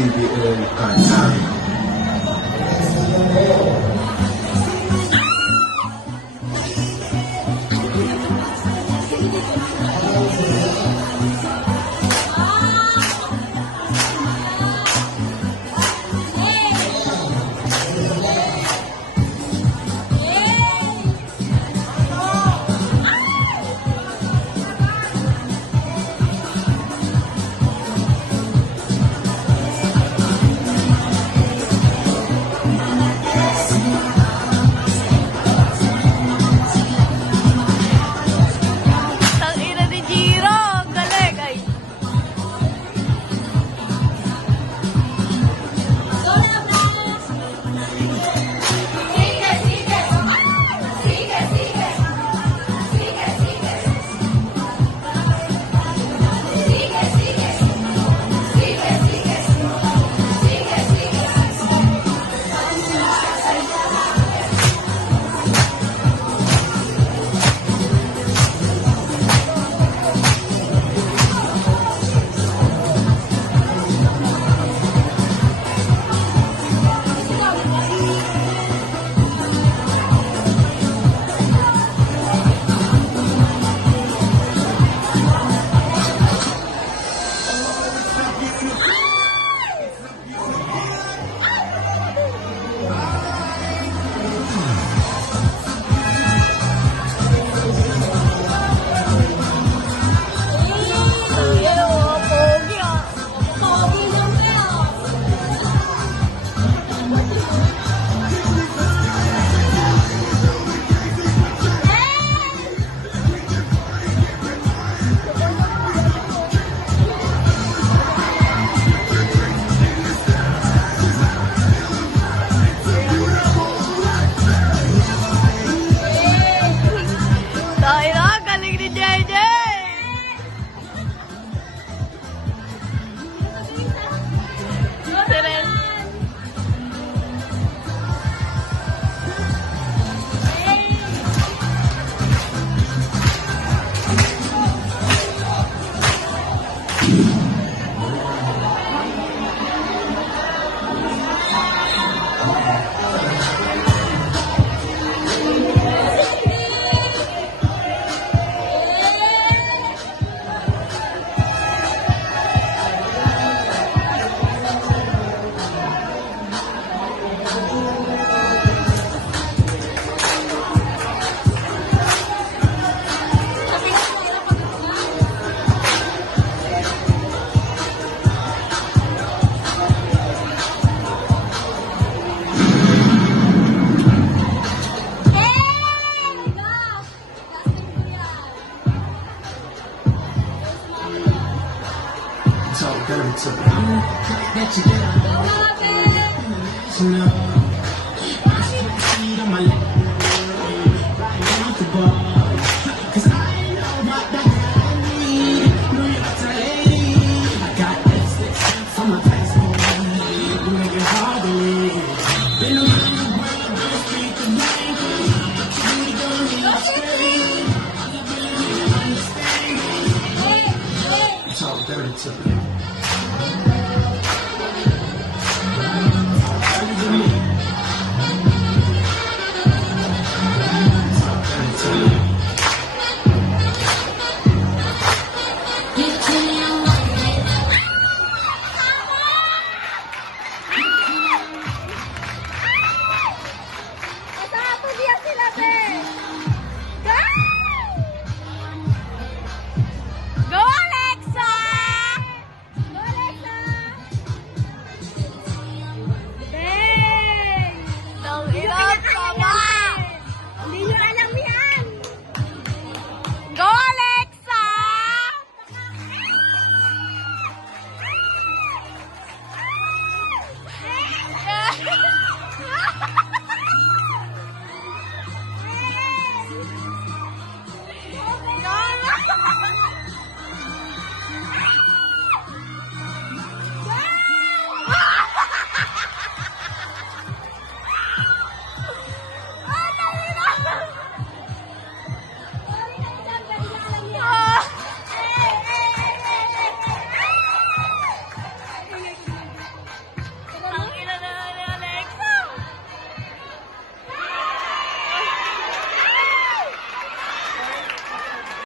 PBL Kansai. It's all good. So I'm that you get on on my leg. Right the ball. Cause I know what that need. Know you're not a lady. I got this from my passport. You make it hard to live. Been around the world, don't speak the language. But you really don't need to stay. It's all dirty to me.